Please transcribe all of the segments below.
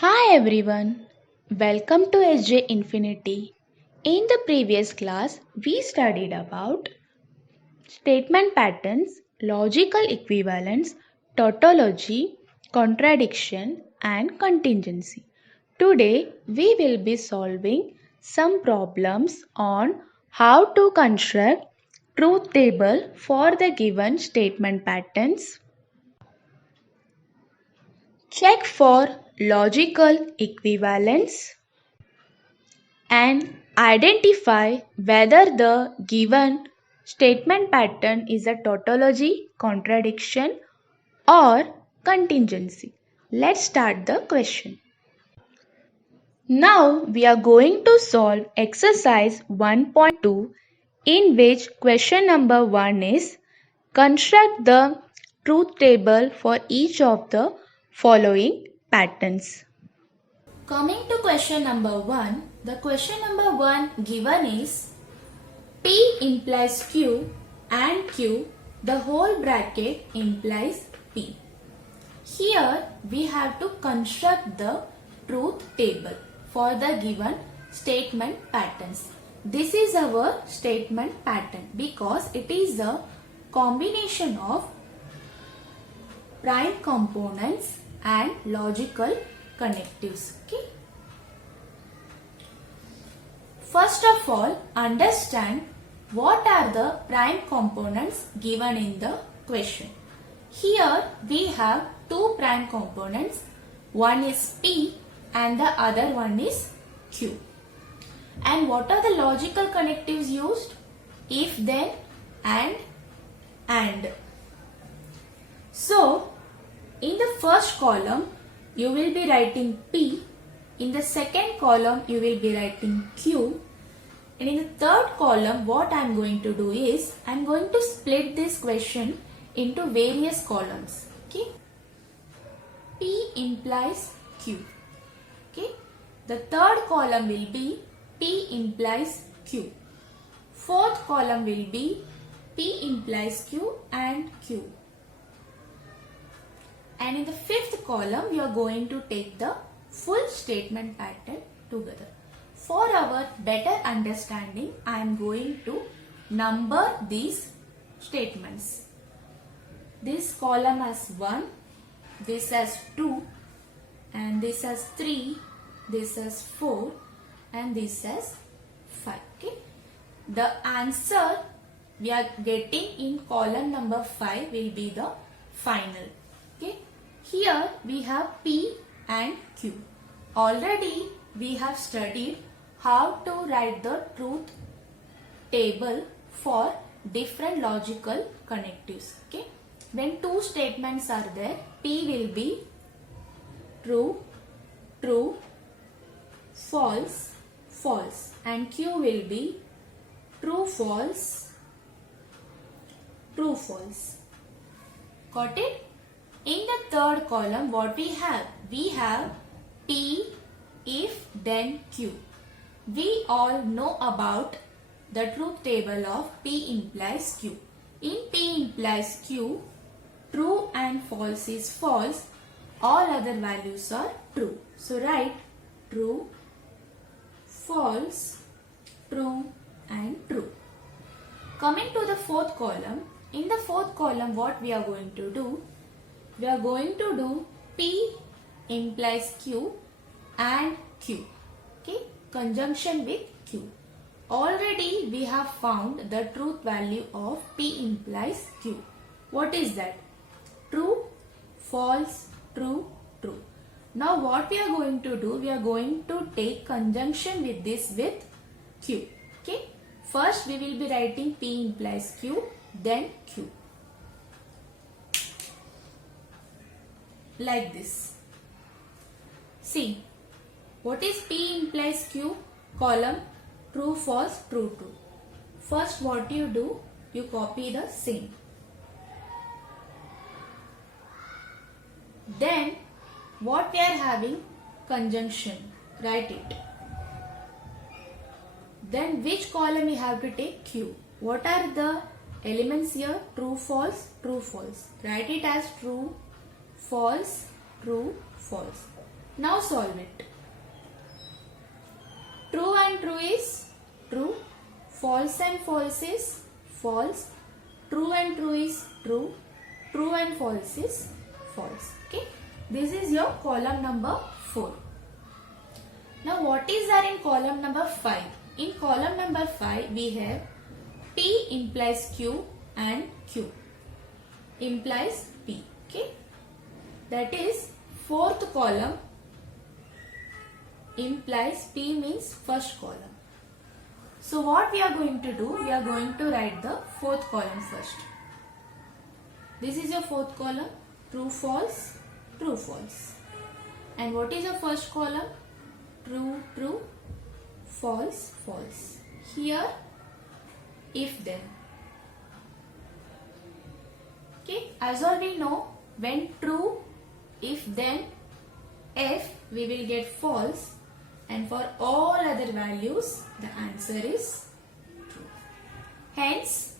Hi everyone, welcome to SJ Infinity. In the previous class, we studied about statement patterns, logical equivalence, tautology, contradiction, and contingency. Today, we will be solving some problems on how to construct truth table for the given statement patterns. Check for logical equivalence and identify whether the given statement pattern is a tautology, contradiction, or contingency. Let's start the question. Now we are going to solve exercise 1.2, in which question number 1 is construct the truth table for each of the following patterns. Coming to question number 1, the question number 1 given is P implies Q and Q, the whole bracket implies P. Here we have to construct the truth table for the given statement patterns. This is our statement pattern because it is a combination of prime components and logical connectives. Okay. First of all, understand what are the prime components given in the question. Here we have two prime components. One is P and the other one is Q. And what are the logical connectives used? If, then, and. So, in the first column, you will be writing P. In the second column, you will be writing Q. And in the third column, what I am going to do is, I am going to split this question into various columns. Okay. P implies Q. Okay. The third column will be P implies Q. Fourth column will be P implies Q and Q. And in the fifth column, we are going to take the full statement pattern together. For our better understanding, I am going to number these statements. This column has 1, this has 2, and this has 3, this has 4, and this has 5. Okay? The answer we are getting in column number 5 will be the final. Okay? Here we have P and Q. Already we have studied how to write the truth table for different logical connectives. Okay? When two statements are there, P will be true, true, false, false, and Q will be true, false, true, false. Got it? In the third column, what we have? We have P, if, then Q. We all know about the truth table of P implies Q. In P implies Q, true and false is false. All other values are true. So write true, false, true and true. Coming to the fourth column, in the fourth column what we are going to do? We are going to do P implies Q and Q. Okay, conjunction with Q. Already we have found the truth value of P implies Q. What is that? True, false, true, true. Now what we are going to do? We are going to take conjunction with this with Q. Okay. First we will be writing P implies Q, then Q. Like this. See, what is P implies Q? Column true, false, true, true. First what you do? You copy the same. Then what we are having? Conjunction. Write it. Then which column we have to take? Q. What are the elements here? True, false, true, false. Write it as true, false, true, false. Now solve it. True and true is true. False and false is false. True and true is true. True and false is false. Okay. This is your column number 4. Now what is there in column number 5? In column number 5 we have P implies Q and Q implies P. Okay. That is fourth column implies P means first column. So what we are going to do? We are going to write the fourth column first. This is your fourth column. True, false, true, false. And what is your first column? True, true, false, false. Here, if then. Okay, as all we know, when true, if then, if we will get false, and for all other values the answer is true. Hence,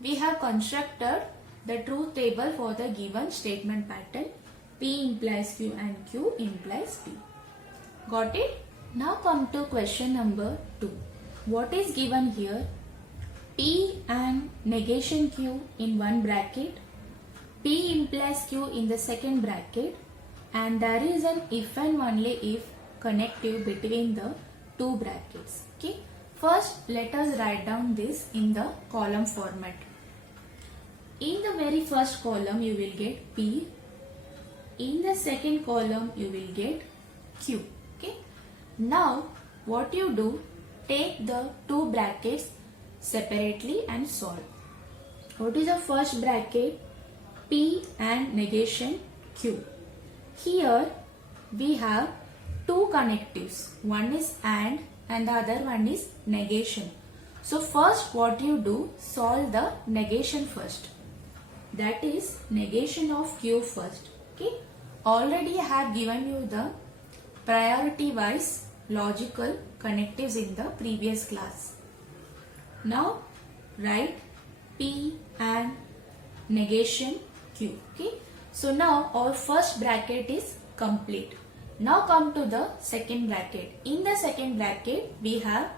we have constructed the truth table for the given statement pattern. P implies Q and Q implies P. Got it? Now come to question number 2. What is given here? P and negation Q in one bracket, P implies Q in the second bracket, and there is an if and only if connective between the two brackets. Okay. First, let us write down this in the column format. In the very first column, you will get P. In the second column, you will get Q. Okay. Now, what you do? Take the two brackets separately and solve. What is the first bracket? P and negation Q. Here, we have two connectives. One is and the other one is negation. So first what you do, solve the negation first. That is negation of Q first. Okay. Already I have given you the priority wise logical connectives in the previous class. Now write P and negation Q. Okay. So now our first bracket is complete. Now come to the second bracket. In the second bracket, we have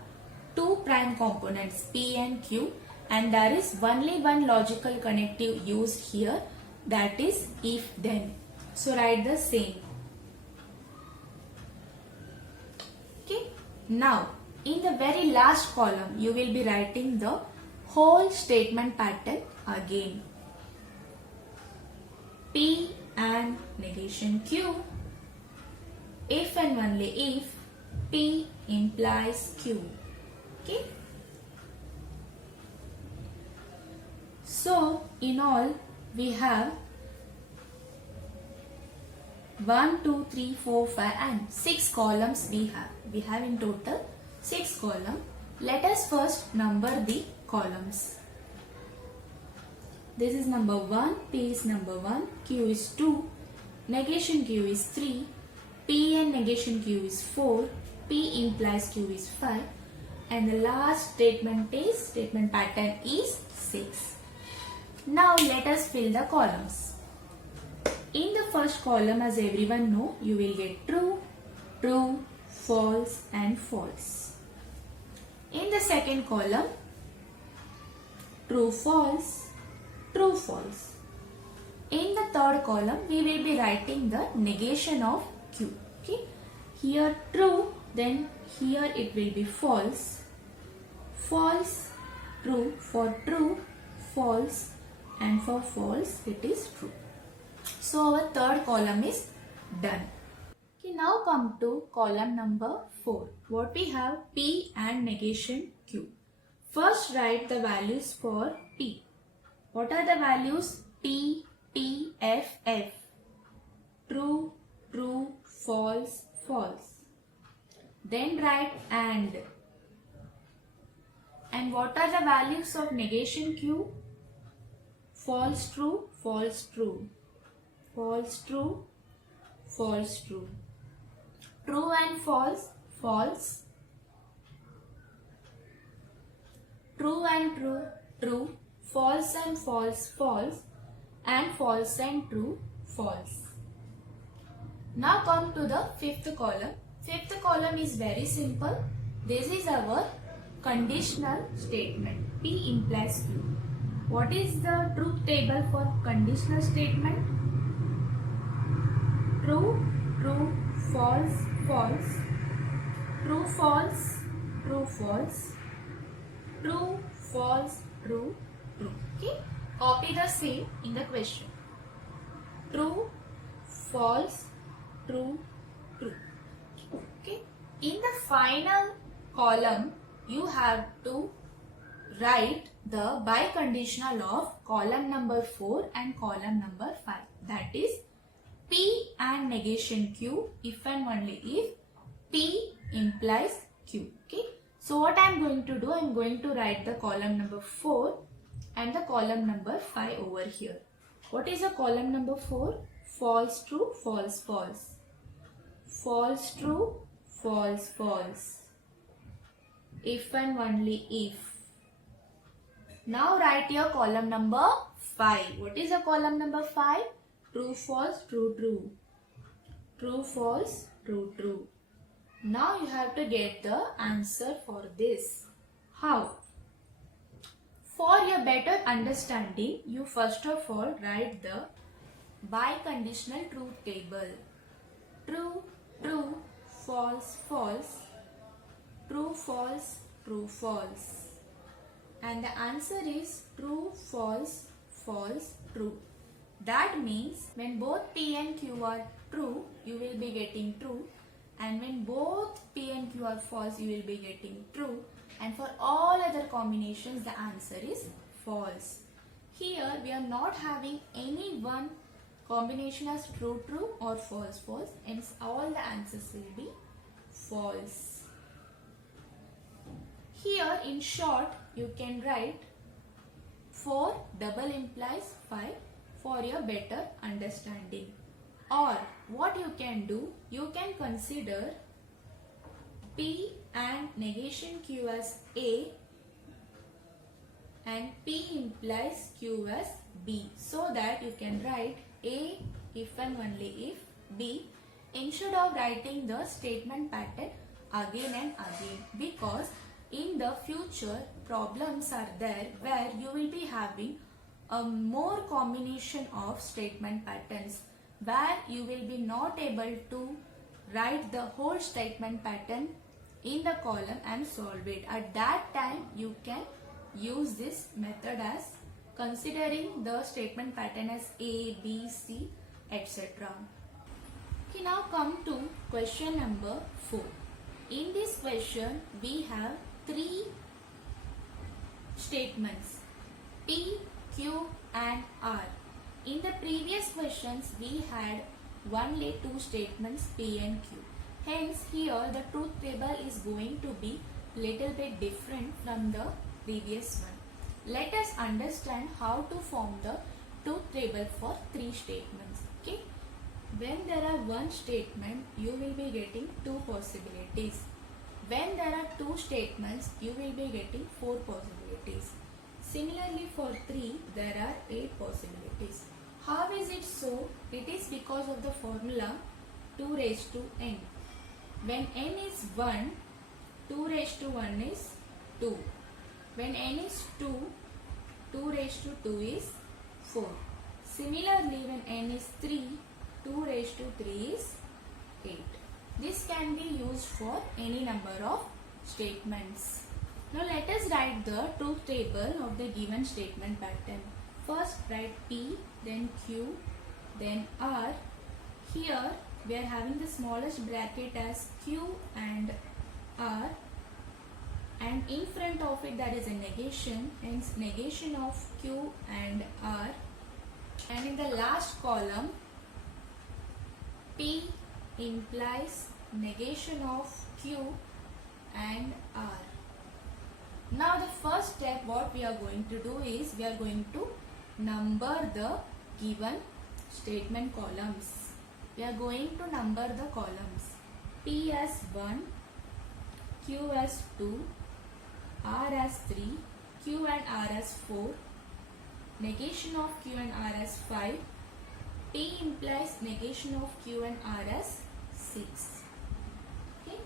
two prime components P and Q, and there is only one logical connective used here, that is if then. So write the same. Okay. Now in the very last column, you will be writing the whole statement pattern again. P and negation Q. If and only if P implies Q. Okay. So in all we have 1, 2, 3, 4, 5 and 6 columns we have. We have in total 6 columns. Let us first number the columns. This is number 1, P is number 1, Q is 2, negation Q is 3, P and negation Q is 4, P implies Q is 5, and the last statement pattern is 6. Now let us fill the columns. In the first column, as everyone know, you will get true, true, false and false. In the second column, true, false, true, false. In the third column, we will be writing the negation of Q. Okay. Here true, then here it will be false. False, true, for true, false, and for false it is true. So our third column is done. Okay, now come to column number 4. What we have? P and negation Q. First write the values for P. What are the values? P, T, F, F. True, true, false, false. Then write and. And what are the values of negation Q? False, true, false, true. False, true, false, true. True and false, false. True and true, true. False and false, false. And false and true, false. Now come to the fifth column. Fifth column is very simple. This is our conditional statement. P implies Q. What is the truth table for conditional statement? True, true, false, false, true, false, true, false, true, false, true, true. Okay. Copy the same in the question. True, false, true, true. Okay. In the final column, you have to write the biconditional of column number 4 and column number 5. That is P and negation Q if and only if P implies Q. Okay. So what I am going to do, I am going to write the column number 4 and the column number 5 over here. What is the column number 4? False, true, false, false. False, true, false, false. If and only if. Now write your column number 5. What is the column number 5? True, false, true, true. True, false, true, true. Now you have to get the answer for this. How? For your better understanding, you first of all write the biconditional truth table. True, true, false, false. True, false, true, false. And the answer is true, false, false, true. That means when both P and Q are true, you will be getting true. And when both P and Q are false, you will be getting true. And for all other combinations, the answer is false. Here we are not having any one combination as true, true or false, false. Hence all the answers will be false. Here in short, you can write 4 double implies 5 for your better understanding. Or what you can do, you can consider P and negation Q as A and P implies Q as B, so that you can write A if and only if B instead of writing the statement pattern again and again, because in the future problems are there where you will be having a more combination of statement patterns where you will be not able to write the whole statement pattern in the column and solve it. At that time you can use this method as considering the statement pattern as A, B, C, etc. Okay, now come to question number 4. In this question we have 3 statements P, Q and R. In the previous questions we had only 2 statements P and Q. Hence here the truth table is going to be little bit different from the previous one. Let us understand how to form the truth table for 3 statements. Okay. When there are 1 statement, you will be getting 2 possibilities. When there are 2 statements, you will be getting 4 possibilities. Similarly for 3, there are 8 possibilities. How is it so? It is because of the formula 2 raised to n. When n is 1, 2 raised to 1 is 2. When n is 2, 2 raised to 2 is 4. Similarly, when n is 3, 2 raised to 3 is 8. This can be used for any number of statements. Now let us write the truth table of the given statement pattern. First write P, then Q, then R. Here we are having the smallest bracket as Q and R, and in front of it there is a negation, hence negation of Q and R, and in the last column P implies negation of Q and R. Now the first step what we are going to do is we are going to number the given statement columns. We are going to number the columns. P as 1, Q as 2, R as 3, Q and R as 4, negation of Q and R as 5, P implies negation of Q and R as 6. Okay.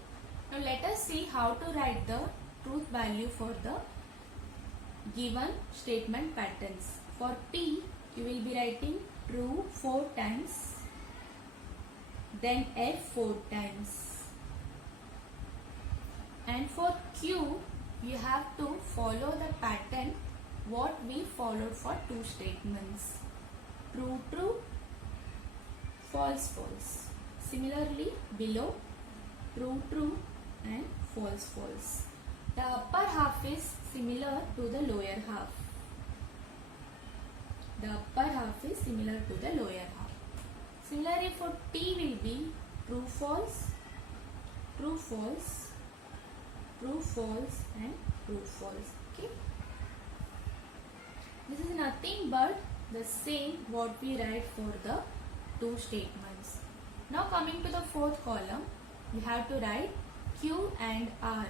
Now let us see how to write the truth value for the given statement patterns. For P, you will be writing true 4 times, then F 4 times. And for Q, you have to follow the pattern what we followed for 2 statements. True, true, false, false. Similarly, below, true, true and false, false. The upper half is similar to the lower half. The upper half is similar to the lower half. Similarly, for T will be true, false, true, false, true, false and true, false. Okay. This is nothing but the same what we write for the 2 statements. Now coming to the 4th column, we have to write Q and R.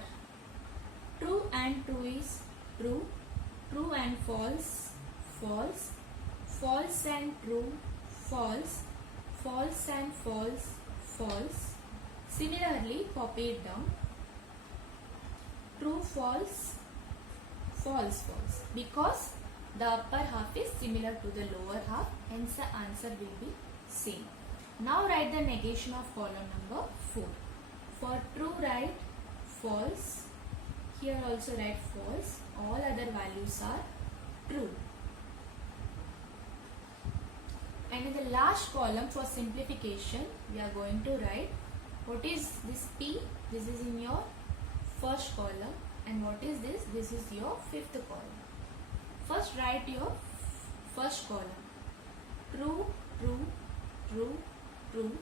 True and true is true, true and false, false, false and true, false, false and false, false. Similarly, copy it down. True, false, false, false. Because the upper half is similar to the lower half, hence the answer will be same. Now write the negation of column number 4. For true, write false. Here also write false. All other values are true. And in the last column, for simplification, we are going to write what is this P. This is in your first column. And what is this? This is your 5th column. First write your first column. True, true, true, true,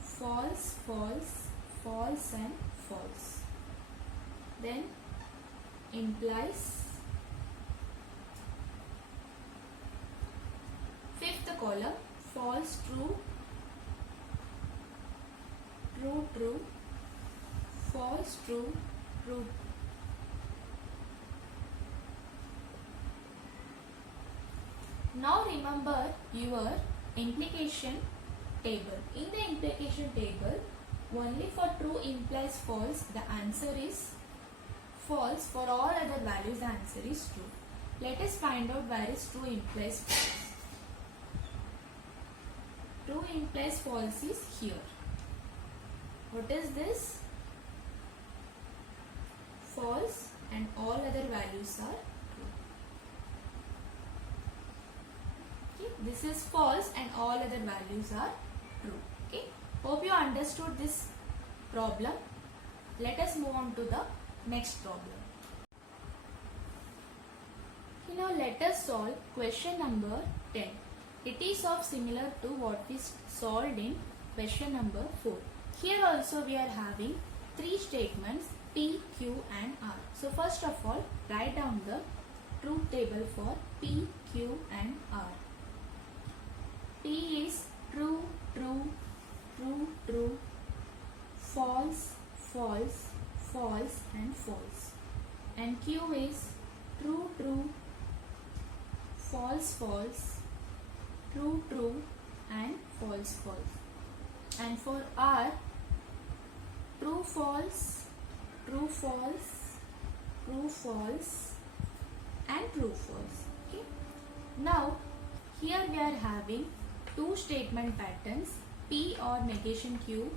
false, false, false and false. Then implies 5th column, false, true, true, true, false, true, true. Now remember your implication table. In the implication table, only for true implies false, the answer is false. For all other values, the answer is true. Let us find out where is true implies false. True implies false is here. What is this? False, and all other values are true. Okay, this is false and all other values are true. Okay, hope you understood this problem. Let us move on to the next problem. Okay, now let us solve question number 10. It is of similar to what we solved in question number 4. Here also we are having 3 statements P, Q and R. So first of all, write down the truth table for P, Q and R. P is true, true, true, true, false, false, false and false. And Q is true, true, false, false, true, true and false, false. And for R, true, false, true, false, true, false and true, false. Okay. Now here we are having 2 statement patterns, P or negation Q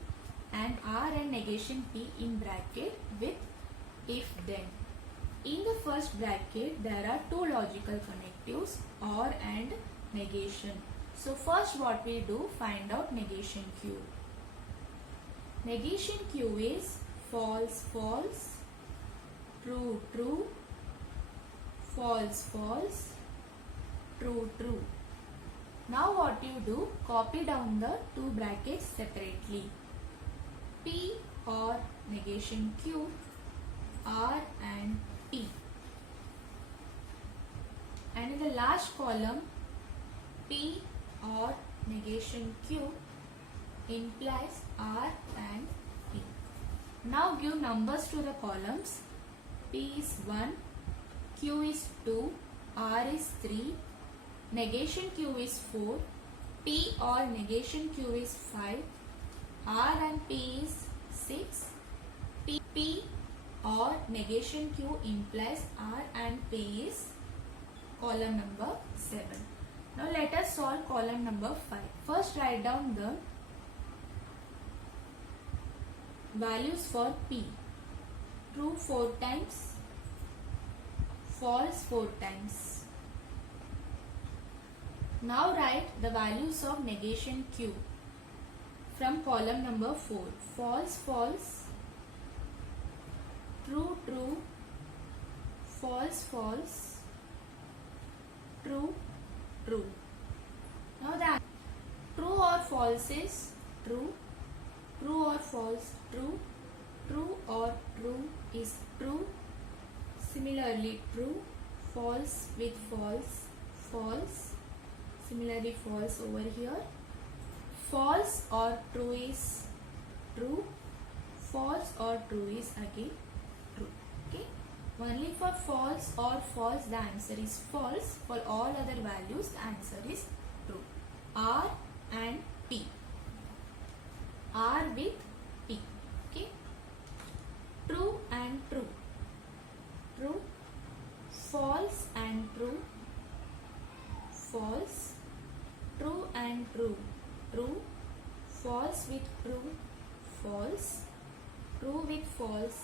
and R and negation P in bracket with if then. In the first bracket there are 2 logical connectives, or and negation. So first what we do, find out negation Q. Negation Q is false, false, true, true, false, false, true, true. Now what you do, copy down the 2 brackets separately. P or negation Q, R and P. And in the last column, P or negation Q implies R and P. Now give numbers to the columns. P is 1, Q is 2, R is 3, negation Q is 4, P P or negation Q is 5. R and P is 6. P or negation Q implies R and P is column number 7. Now let us solve column number 5. First write down the values for P. True 4 times, false 4 times. Now write the values of negation Q from column number 4. False, false, true, true, false, false, true, true. Now the true or false is true, true or false, true, true or true is true. Similarly true, false with false, false. Similarly false over here. False or true is true, false or true is again true. Okay. Only for false or false the answer is false. For all other values the answer is true. R and P. R with P. Okay. True and true. True. False and true. False. True and true. True. False with true. False. True with false.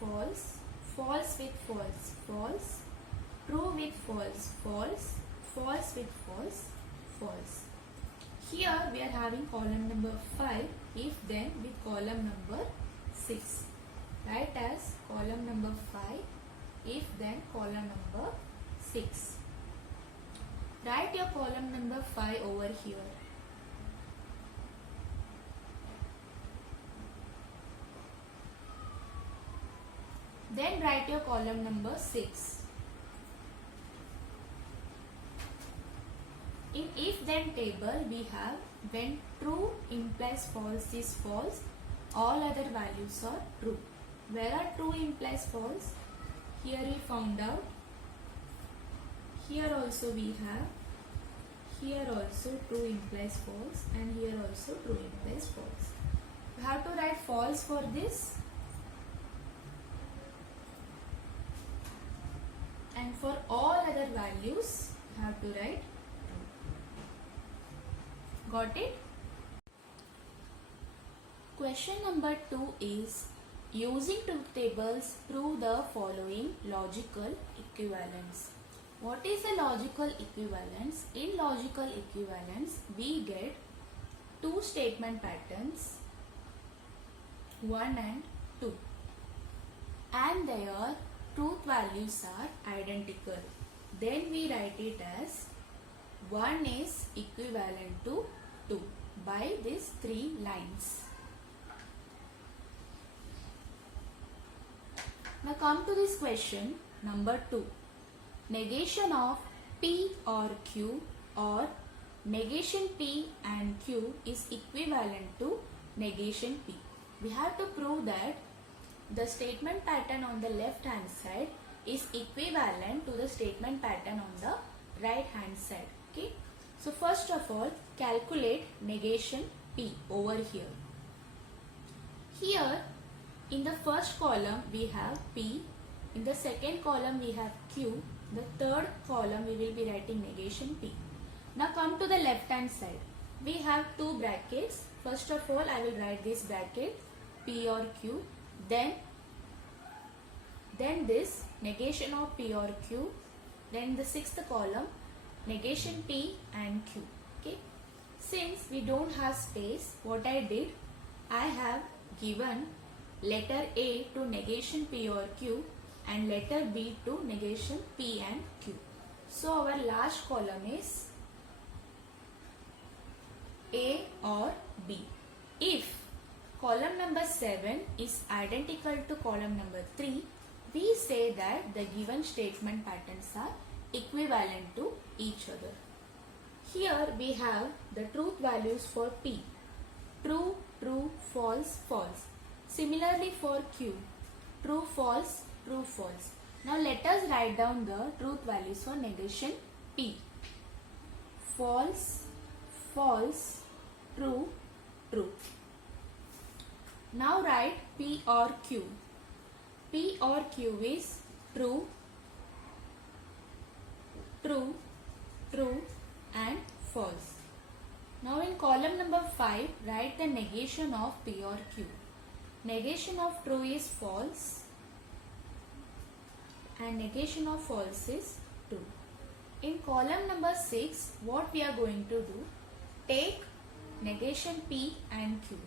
False. False with false. False. True with false. False. False with false. False. Here we are having column number 5, if then with column number 6. Write as column number 5, if then column number 6. Write your column number 5 over here. Then write your column number 6. In if then table we have when true implies false is false, all other values are true. Where are true implies false? Here we found out. Here also we have. Here also true implies false and here also true implies false. We have to write false for this. And for all other values, you have to write true. Got it? Question number 2 is using truth tables prove the following logical equivalence. What is a logical equivalence? In logical equivalence, we get two statement patterns, 1 and 2, and their truth values are identical. Then we write it as 1 is equivalent to 2 by these 3 lines. Now come to this question number 2. Negation of P or Q or negation P and Q is equivalent to negation P. We have to prove that the statement pattern on the left hand side is equivalent to the statement pattern on the right hand side. Okay. So first of all, calculate negation P over here. Here in the first column we have P, in the second column we have Q, the third column we will be writing negation P. Now come to the left hand side. We have two brackets. First of all I will write this bracket P or Q, then this negation of P or Q, then the sixth column negation P and Q. Okay. Since we don't have space, what I did, I have given letter A to negation P or Q and letter B to negation P and Q. So our last column is A or B. If column number 7 is identical to column number 3, we say that the given statement patterns are equivalent to each other. Here we have the truth values for P. True, true, false, false. Similarly for Q. True, false, true, false. Now let us write down the truth values for negation P. False, false, true, true. Now write P or Q. P or Q is true, true, true and false. Now in column number 5, write the negation of P or Q. Negation of true is false and negation of false is true. In column number 6, what we are going to do? Take negation P and Q.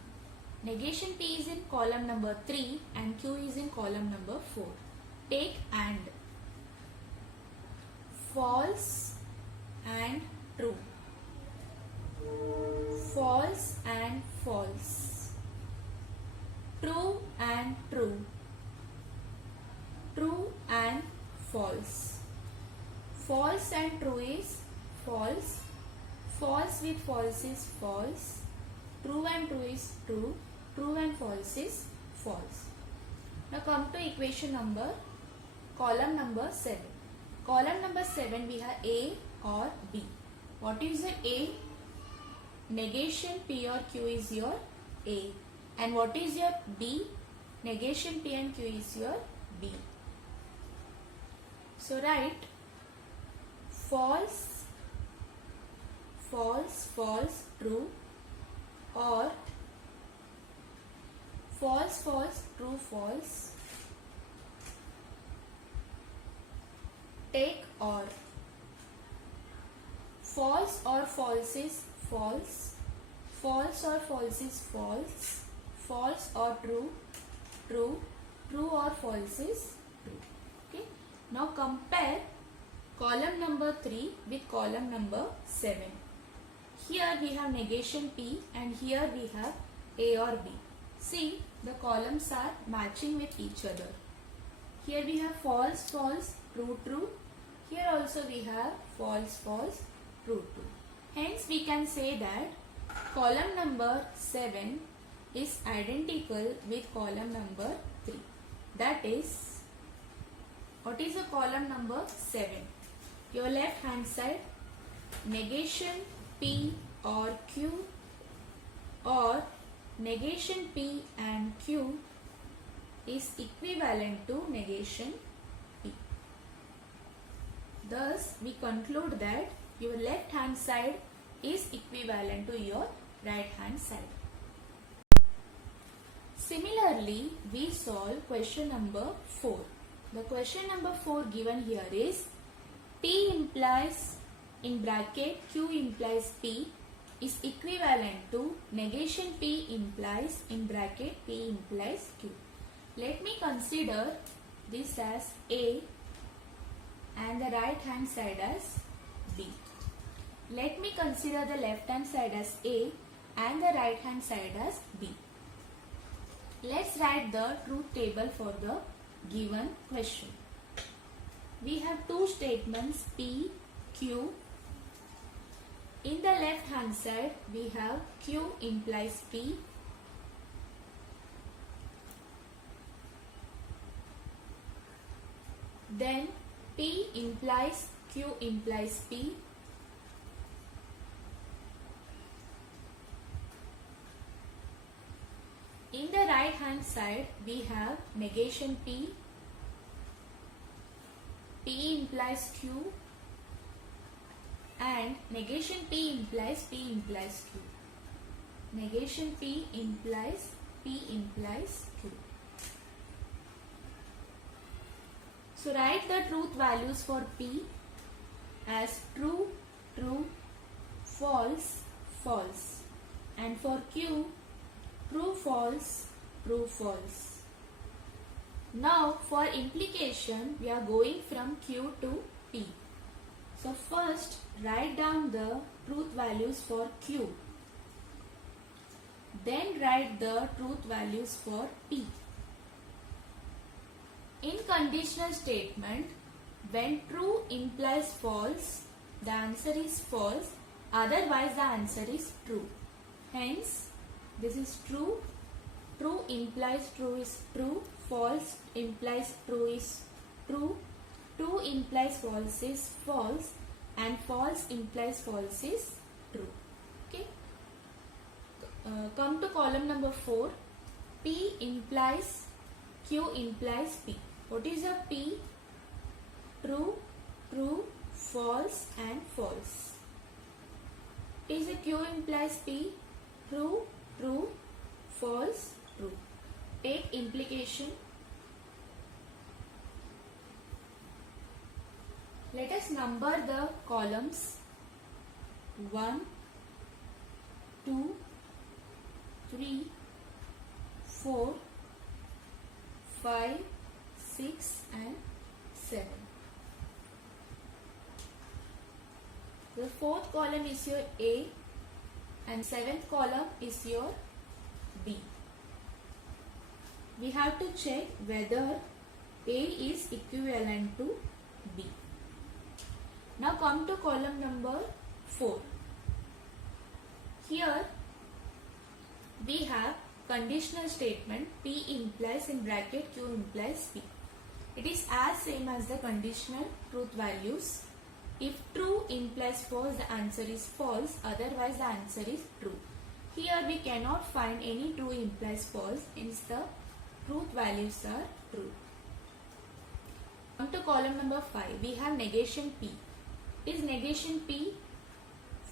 Negation P is in column number 3 and Q is in column number 4. Take and. False and true. False and false. True and true. True and false. False and true is false. False with false is false. True and true is true. True and false is false. Now come to equation number, column number 7. Column number 7 we have A or B. What is the A? Negation P or Q is your A. And what is your B? Negation P and Q is your B. So write false, false, false, true, or false, false, true, false. Take or. False or false is false. False or false is false. False or true, true. True or false is true. Okay. Now compare column number 3 with column number 7. Here we have negation P and here we have A or B. See, the columns are matching with each other. Here we have false, false, true, true. Here also we have false, false, true, true. Hence we can say that column number 7 is identical with column number 3. That is, what is the column number 7? Your left hand side, negation P or Q, or negation P and Q is equivalent to negation P. Thus, we conclude that your left hand side is equivalent to your right hand side. Similarly, we solve question number 4. The question number 4 given here is P implies in bracket Q implies P is equivalent to negation P implies in bracket P implies Q. Let me consider this as A and the right hand side as B. Let me consider the left hand side as A and the right hand side as B. Let's write the truth table for the given question. We have two statements P, Q. In the left hand side we have Q implies P. Then P implies Q implies P. In the right hand side we have negation P. P implies Q and negation P implies P implies Q. Negation P implies Q. So write the truth values for P as true, true, false, false, and for Q true, false, true, false. Now for implication we are going from Q to P. So first write down the truth values for Q. Then write the truth values for P. In conditional statement, when true implies false, the answer is false, otherwise the answer is true. Hence, this is true, true implies true is true, false implies true is true, true implies false is false, and false implies false is true. Okay. Come to column number 4. P implies Q implies P. What is a P? True, true, false and false. Is a Q implies P? True, true, false, true. Take implication. Let us number the columns 1, 2, 3, 4, 5, 6 and 7. The fourth column is your A and seventh column is your B. We have to check whether A is equivalent to B. Now come to column number 4. Here we have conditional statement P implies in bracket Q implies P. It is as same as the conditional truth values. If true implies false, the answer is false, otherwise the answer is true. Here we cannot find any true implies false, hence the truth values are true. Come to column number 5. We have negation P. Is negation P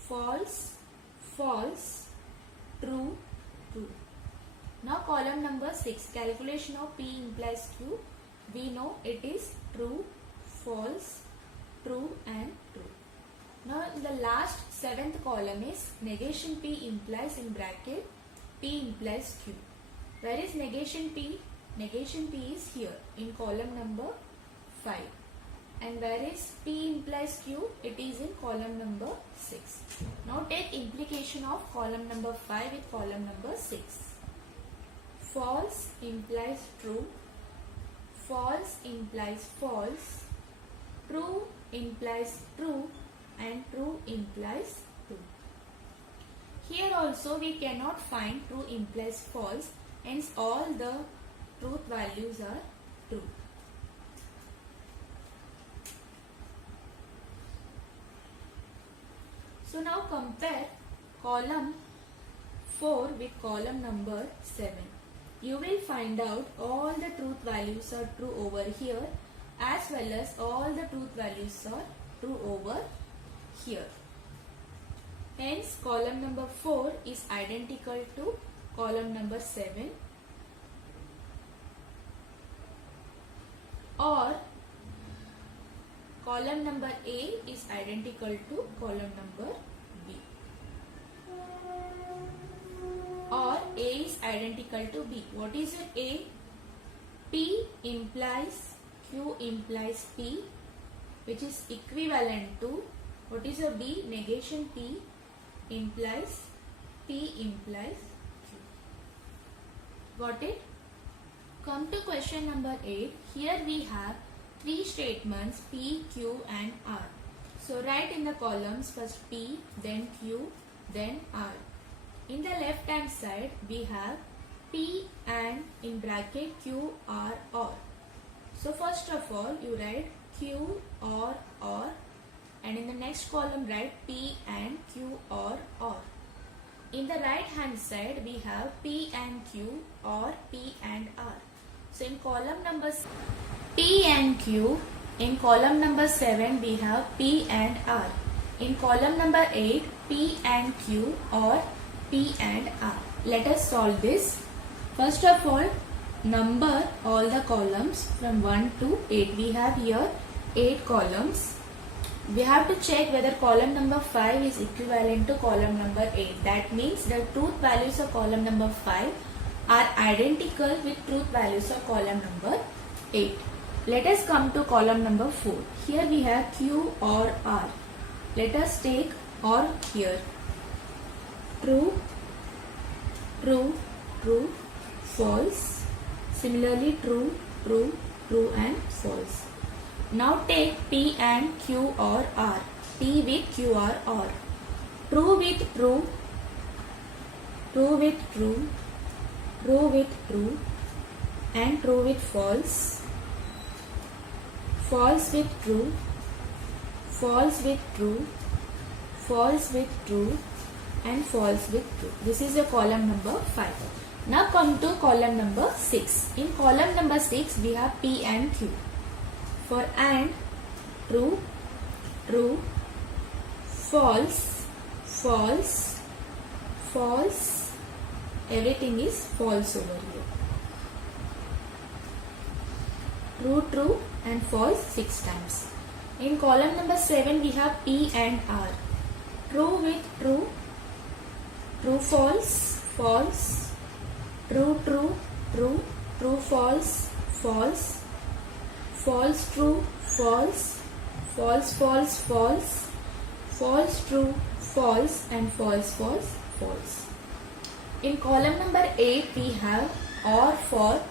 false, false, true, true. Now column number 6. Calculation of P implies Q. We know it is true, false, true and true. Now in the last 7th column is negation P implies in bracket P implies Q. Where is negation P? Negation P is here in column number 5. And where is P implies Q? It is in column number 6. Now take implication of column number 5 with column number 6. False implies true. False implies false. True implies true. And true implies true. Here also we cannot find true implies false. Hence all the truth values are true. So now compare column 4 with column number 7. You will find out all the truth values are true over here as well as all the truth values are true over here. Hence column number 4 is identical to column number 7, or column number A is identical to column number B, or A is identical to B. What is your A? P implies Q implies P, which is equivalent to, what is your B? Negation P implies P implies Q. Got it? Come to question number 8. Here we have 3 statements P, Q and R. So write in the columns first P, then Q, then R. In the left hand side we have P and in bracket Q, R, or. So first of all you write Q, or, and in the next column write P and Q, or. In the right hand side we have P and Q, or P and R. So in column number P and Q, in column number 7 we have P and R. In column number 8 P and Q, or P and R. Let us solve this. First of all, number all the columns from 1 to 8. We have here 8 columns. We have to check whether column number 5 is equivalent to column number 8. That means the truth values of column number 5 are identical with truth values of column number 8. Let us come to column number 4. Here we have Q, or, R. Let us take or here. True, true, true, false. Similarly true, true, true and false. Now take P and Q, or, R. P with Q, or. True with true, true with true, true with true and true with false. False with true, false with true, false with true and false with true. This is your column number 5. Now come to column number 6. In column number 6 we have P and Q. For and, true, true, false, false, false, everything is false over here. True, true and false 6 times. In column number 7 we have P and R. True with true, true false, false, true true, true, true false, false, false true, false, false false, false, false true, false and false false, false. In column number 8 we have OR for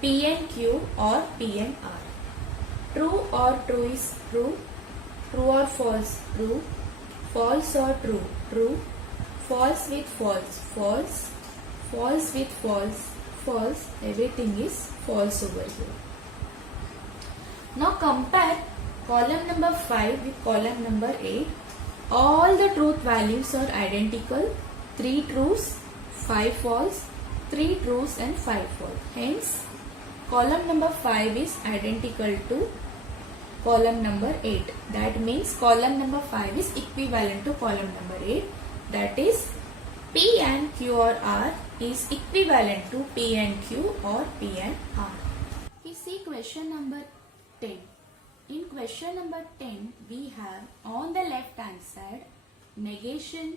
P and Q or P and R. True or true is true, true or false, true, false or true, true, false with false, false, false with false, false, everything is false over here. Now compare column number 5 with column number 8. All the truth values are identical, 3 truths, 5 false, 3 truths and 5 false. Hence, column number 5 is identical to column number 8. That means column number 5 is equivalent to column number 8. That is P and Q or R is equivalent to P and Q or P and R. We see question number 10. In question number 10 we have on the left hand side negation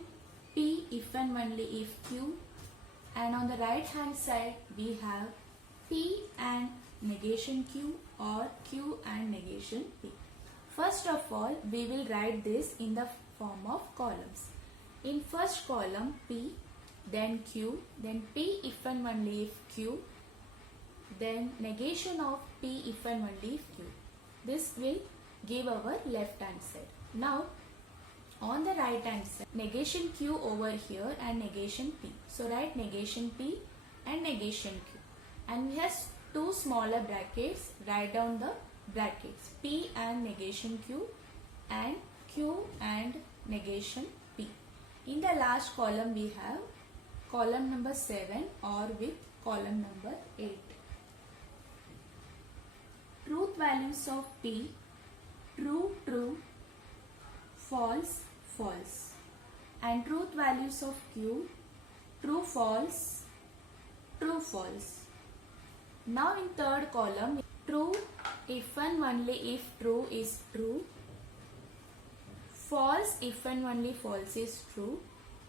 P if and only if Q, and on the right hand side we have P and negation Q or Q and negation P. First of all, we will write this in the form of columns. In first column P, then Q, then P if and only if Q, then negation of P if and only if Q. This will give our left hand side. Now on the right hand side, negation Q over here and negation P. So write negation P and negation Q. And we have two smaller brackets, write down the brackets P and negation Q and Q and negation P. In the last column we have column number 7 or with column number 8. Truth values of P, true, true, false, false, and truth values of Q, true, false, true, false. Now in third column, true if and only if true is true, false if and only false is true,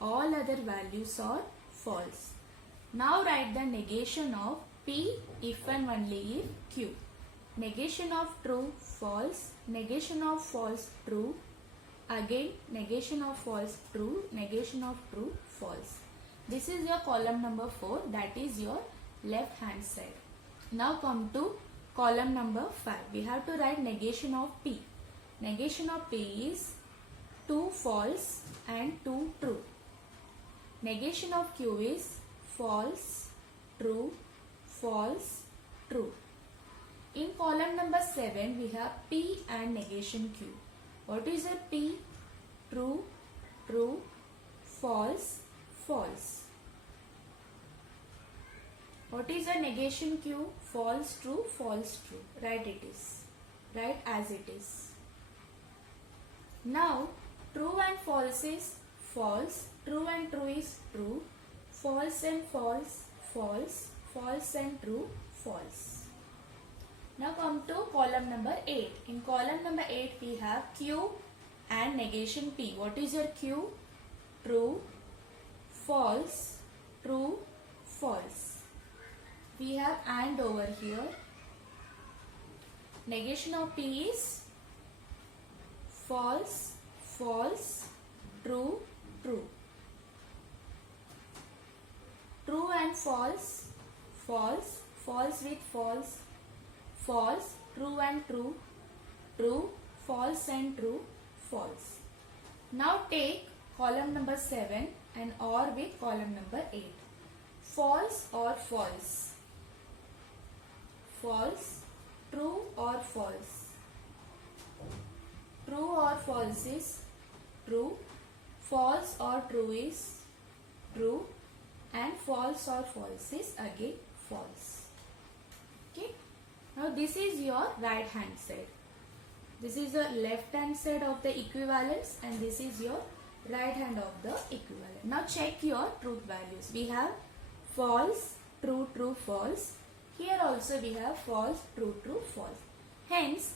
all other values are false. Now write the negation of P if and only if Q. Negation of true, false, negation of false, true, again negation of false, true, negation of true, false. This is your column number 4, that is your left hand side. Now come to column number 5. We have to write negation of P. Negation of P is 2 false and 2 true. Negation of Q is false, true, false, true. In column number 7 we have P and negation Q. What is a P? True, true, false, false. What is a negation Q? False, true, false, true. Write it is. Write as it is. Now, true and false is false, true and true is true, false and false, false, false and true, false. Now come to column number 8. In column number 8 we have Q and negation P. What is your Q? True, false, true, false. We have and over here. Negation of P is false, false, true, true. True and false, false, false with false, false, true and true, true, false and true, false. Now take column number 7 and OR with column number 8. False or false? False, true or false? True or false is true, false or true is true, and false or false is again false. Okay. Now this is your right hand side. This is the left hand side of the equivalence and this is your right hand of the equivalent. Now check your truth values. We have false, true, true, false. Here also we have false, true, true, false. Hence,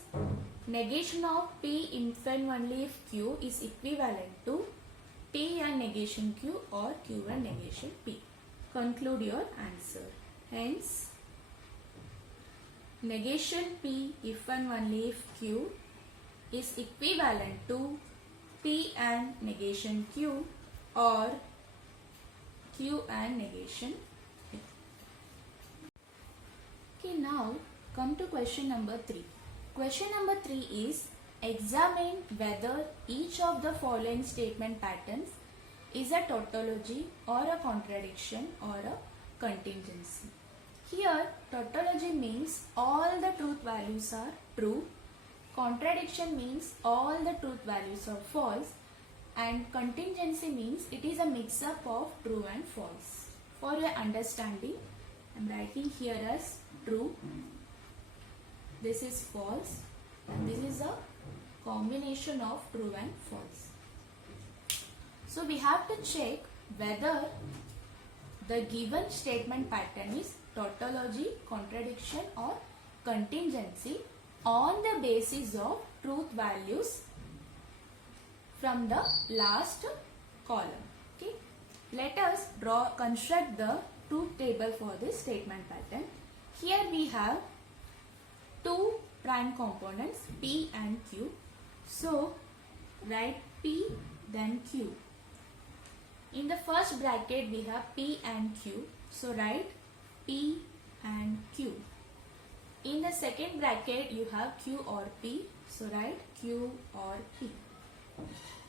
negation of P infin only if Q is equivalent to P and negation Q or Q and negation P. Conclude your answer. Hence, negation P if and only if Q is equivalent to P and negation Q or Q and negation P. Okay, now come to question number 3. Question number 3 is examine whether each of the following statement patterns is a tautology or a contradiction or a contingency. Here, tautology means all the truth values are true. Contradiction means all the truth values are false. And contingency means it is a mix-up of true and false. For your understanding, I am writing here as true. This is false. And this is a combination of true and false. So we have to check whether the given statement pattern is tautology, contradiction or contingency on the basis of truth values from the last column. Okay. Let us construct the truth table for this statement pattern. Here we have two prime components P and Q. So write P then Q. In the first bracket we have P and Q. So write P and Q. In the second bracket you have Q or P. So write Q or P.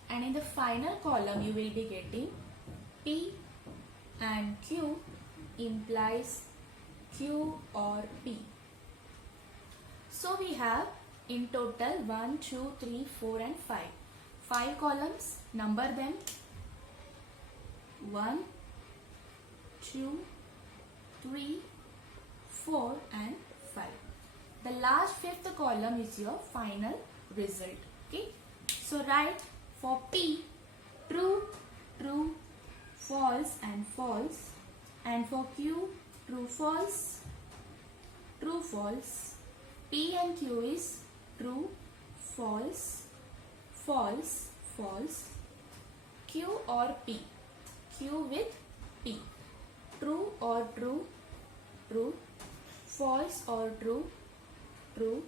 And in the final column you will be getting P and Q implies Q or P. So we have in total 1, 2, 3, 4 and 5. 5 columns. Number them. 1, 2, 3, 4 and 5. The last fifth column is your final result. Okay. So write for P true, true, false and false, and for Q true, false, true, false. P and Q is true, false, false, false. Q or P. Q with P. True or true, true. False or true, true.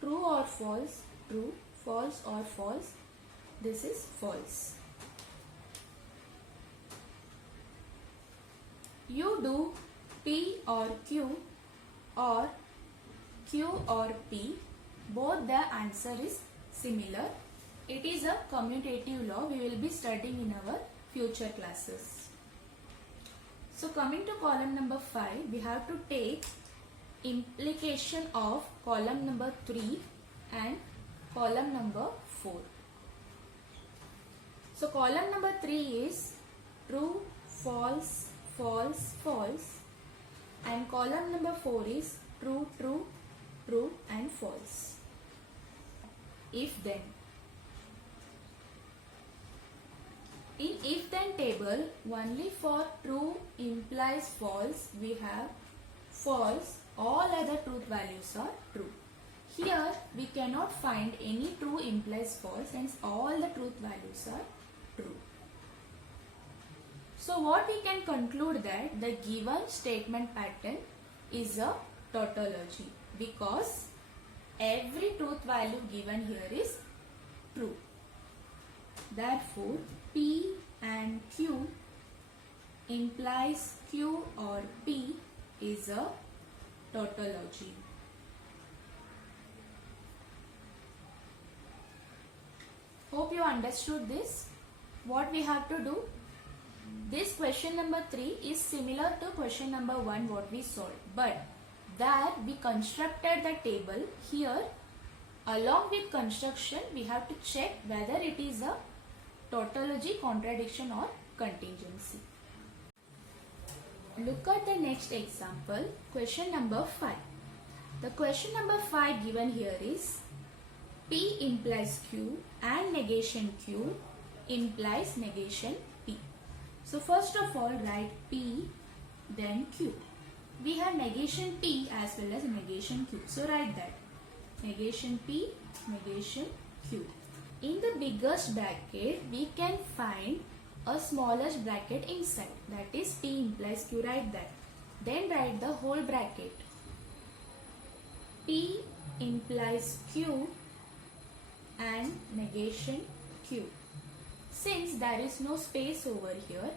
True or false, true. False or false. This is false. You do P or Q or Q or P. Both the answer is similar. It is a commutative law. We will be studying in our future classes. So coming to column number 5, we have to take implication of column number 3 and column number 4. So column number 3 is true, false, false, false, and column number 4 is true, true, true and false. If then. In if then table, only for true implies false, we have false, all other truth values are true. Here we cannot find any true implies false, hence all the truth values are true. So what we can conclude that the given statement pattern is a tautology because every truth value given here is true. Therefore, P and Q implies Q or P is a tautology. Hope you understood this. What we have to do? This question number 3 is similar to question number 1 what we solved. But that we constructed the table here. Along with construction, we have to check whether it is a tautology, contradiction or contingency. look at the next example, question number 5. The question number 5 given here is P implies Q and negation Q implies negation P. So first of all write P then Q. We have negation P as well as negation Q. So write that. Negation P, negation Q. In the biggest bracket, we can find a smallest bracket inside. That is P implies Q. Write that. Then write the whole bracket. P implies Q and negation Q. Since there is no space over here,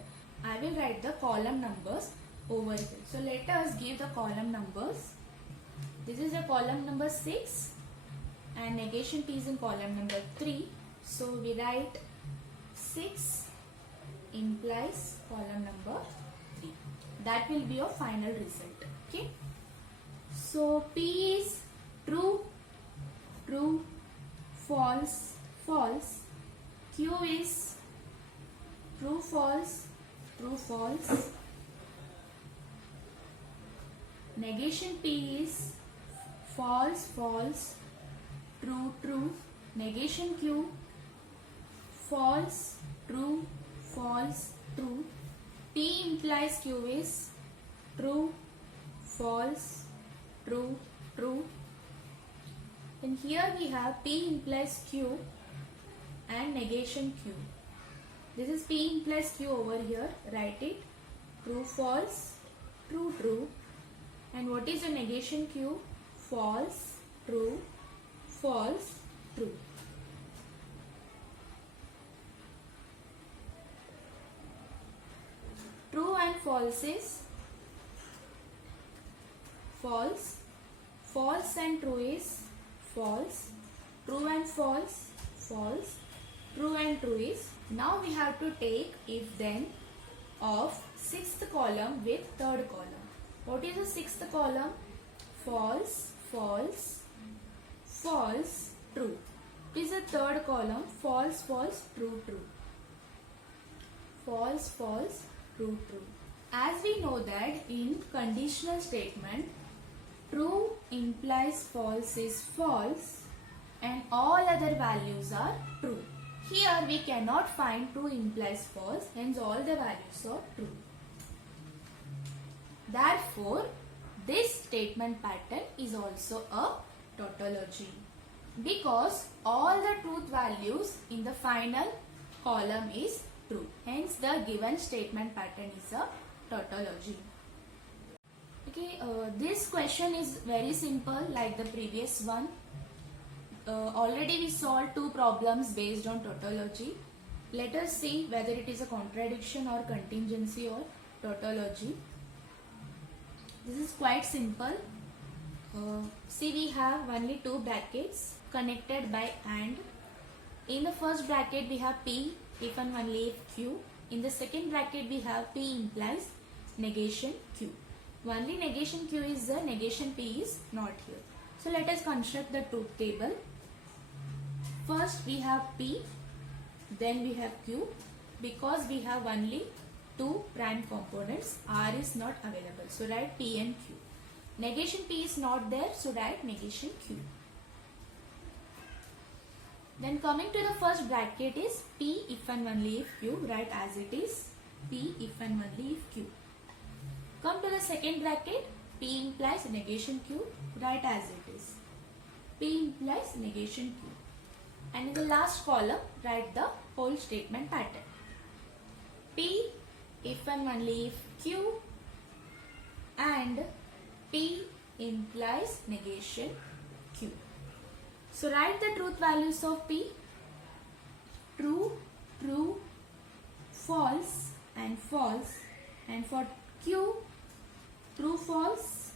I will write the column numbers over here. So let us give the column numbers. This is the column number 6 and negation P is in column number 3. So we write 6 implies column number 3. That will be your final result. Okay. So P is true, true, false, false. Q is true, false, true, false. Negation P is false, false, true, true. Negation Q, false, true, false, true. P implies Q is true, false, true, true. Then here we have P implies Q and negation Q. This is P implies Q over here. Write it. True, false, true, true. And what is the negation Q? False, true, false, true. True and false is false. False and true is false. True and false, false. True and true is. Now we have to take if then of 6th column with 3rd column. What is the 6th column? False, false, false, true. What is the 3rd column? False, false, true, true. False, false, true, true. As we know that in conditional statement, true implies false is false and all other values are true. Here we cannot find true implies false, hence all the values are true. Therefore, this statement pattern is also a tautology because all the truth values in the final column is true. Hence, the given statement pattern is a tautology. Okay, this question is very simple like the previous one. Already we solved 2 problems based on tautology. Let us see whether it is a contradiction or contingency or tautology. This is quite simple. See, we have only 2 brackets connected by AND. In the first bracket we have P if and only if Q. In the second bracket we have P implies negation Q. Only negation Q is there, negation P is not here. So let us construct the truth table. First we have P, then we have Q. Because we have only 2 prime components, R is not available. So write P and Q. Negation P is not there, so write negation Q. Then coming to the first bracket is P if and only if Q. Write as it is P if and only if Q. Come to the second bracket, P implies negation Q. Write as it is P implies negation Q. And in the last column, write the whole statement pattern. P if and only if Q and P implies negation Q. So write the truth values of P. True, true, false and false. And for Q, true, false,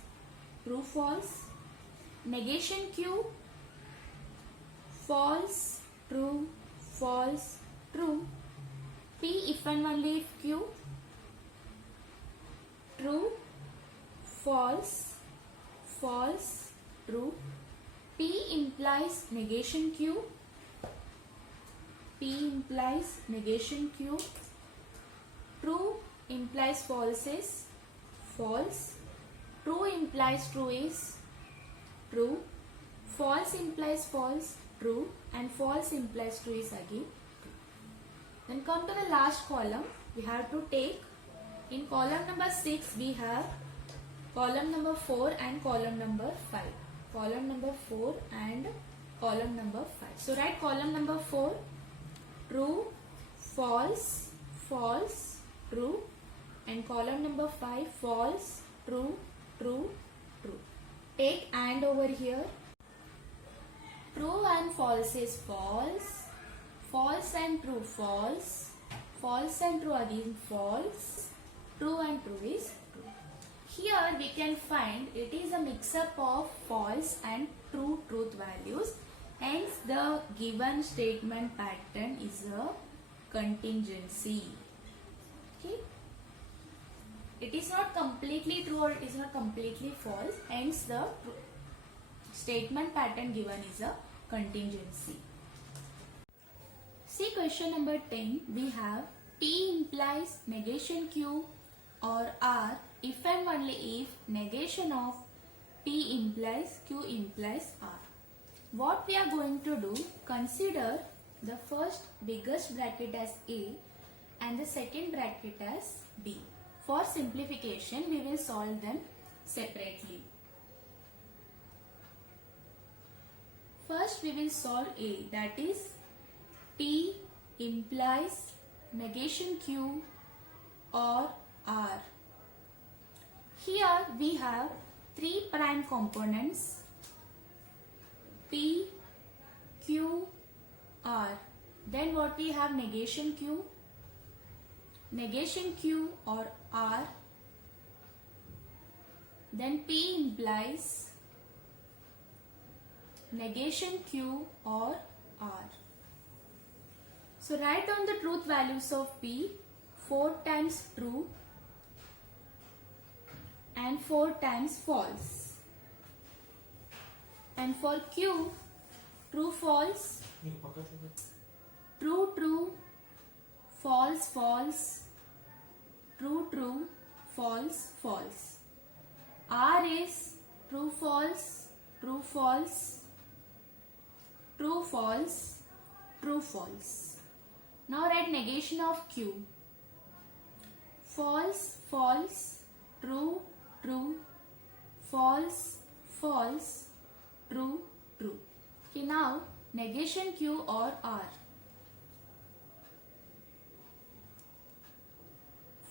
true, false. Negation Q, false, true, false, true. P if and only if Q, true, false, false, true. P implies negation Q, P implies negation Q. True implies false is false. True implies true is true. False implies false, true, and false implies true is again true. Then come to the last column. We have to take, in column number 6 we have column number 4 and column number 5. Column number 4 and column number 5. So write column number 4, true, false, false, true, and column number 5, false, true, true, true. Take and over here. True and false is false. False and true false. False and true again false. True and true is true. Here we can find it is a mix-up of false and true truth values. Hence the given statement pattern is a contingency. Okay. It is not completely true or it is not completely false. Hence the statement pattern given is a contingency. See question number 10. We have P implies negation Q or R if and only if negation of P implies Q implies R. What we are going to do, consider the first biggest bracket as A and the second bracket as B. For simplification, we will solve them separately. First we will solve A, that is P implies negation Q or R. Here we have three prime components P, Q, R. Then what we have, negation Q. Negation Q or R. Then P implies negation Q or R. So write down the truth values of P. 4 times true and 4 times false. And for Q, true false, true true, false false, true true, false false. R is true false, true false, true false, true false. Now write negation of Q. False false, true true, false false, true true. Okay, now negation Q or R.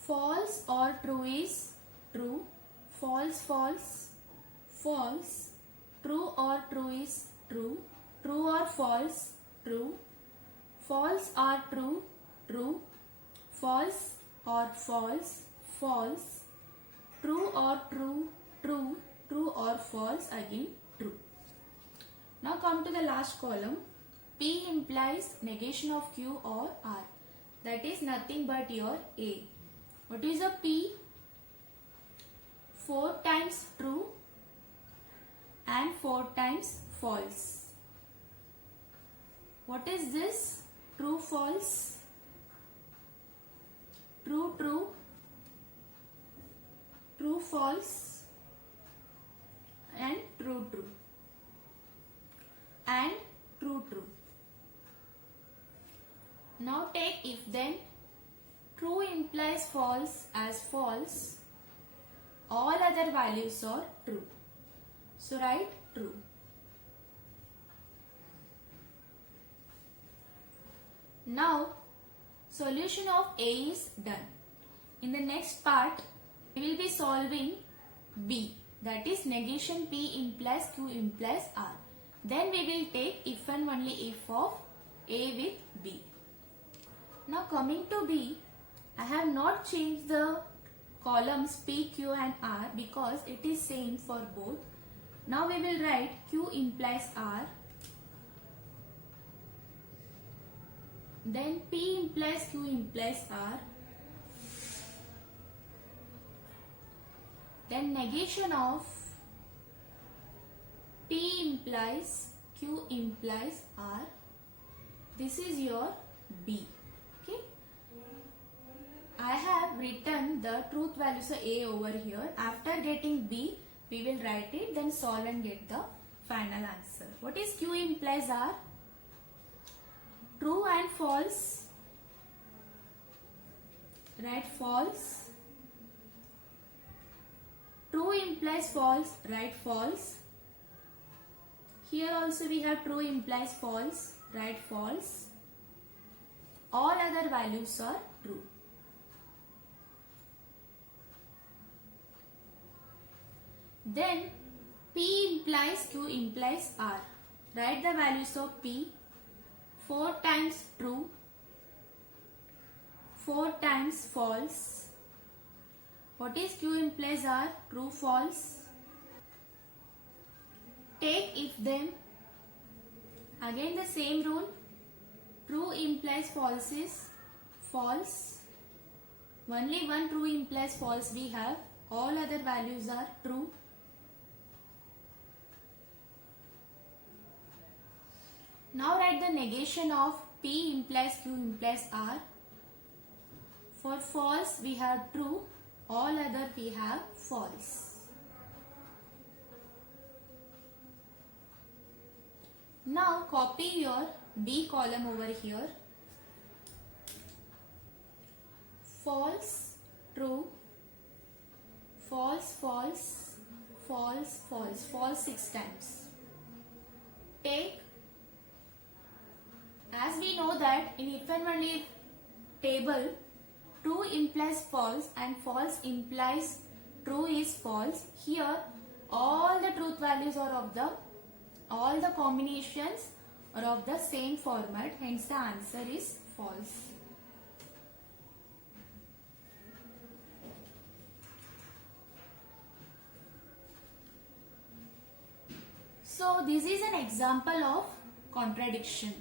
False or true is true, false false, false, true or true is true, true or false, true, false or true, true, false or false, false, true or true, true, true or false, again true. Now come to the last column. P implies negation of Q or R. That is nothing but your A. What is a P? 4 times true and 4 times false. What is this? True false, true true, true false, and true true, and true true. Now take if then. True implies false as false. All other values are true. So write true. Now solution of A is done. In the next part we will be solving B, that is negation P implies Q implies R. Then we will take if and only if of A with B. Now coming to B, I have not changed the columns P, Q and R because it is same for both. Now we will write Q implies R, then P implies Q implies R, then negation of P implies Q implies R. This is your B. Okay, I have written the truth value, so A over here. After getting B, we will write it, then solve and get the final answer. What is Q implies R? True and false. Write false. True implies false. Write false. Here also we have true implies false. Write false. All other values are true. Then P implies Q implies R. Write the values of P. 4 times true, 4 times false. What is Q implies R? True, false. Take if then. Again the same rule. True implies false is false. Only one true implies false we have. All other values are true. Now write the negation of P implies Q implies R. For false we have true, all other we have false. Now copy your B column over here. False, true, false, false, false, false, false 6 times. Take. As we know that in if and only if table, true implies false and false implies true is false. Here all the truth values are of all the combinations are of the same format, hence the answer is false. So this is an example of contradiction.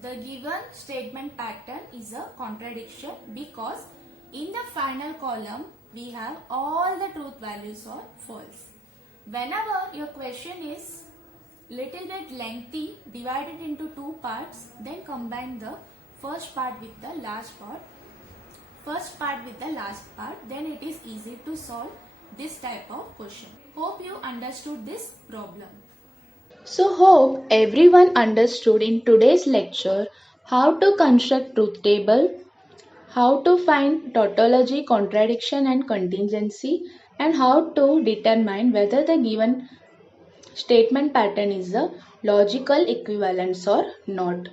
The given statement pattern is a contradiction because in the final column we have all the truth values are false. Whenever your question is little bit lengthy, divide it into 2 parts, then combine the first part with the last part. Then it is easy to solve this type of question. Hope you understood this problem. So hope everyone understood in today's lecture how to construct truth table, how to find tautology, contradiction and contingency, and how to determine whether the given statement pattern is a logical equivalence or not.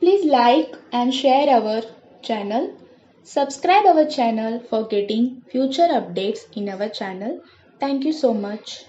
Please like and share our channel. Subscribe our channel for getting future updates in our channel. Thank you so much.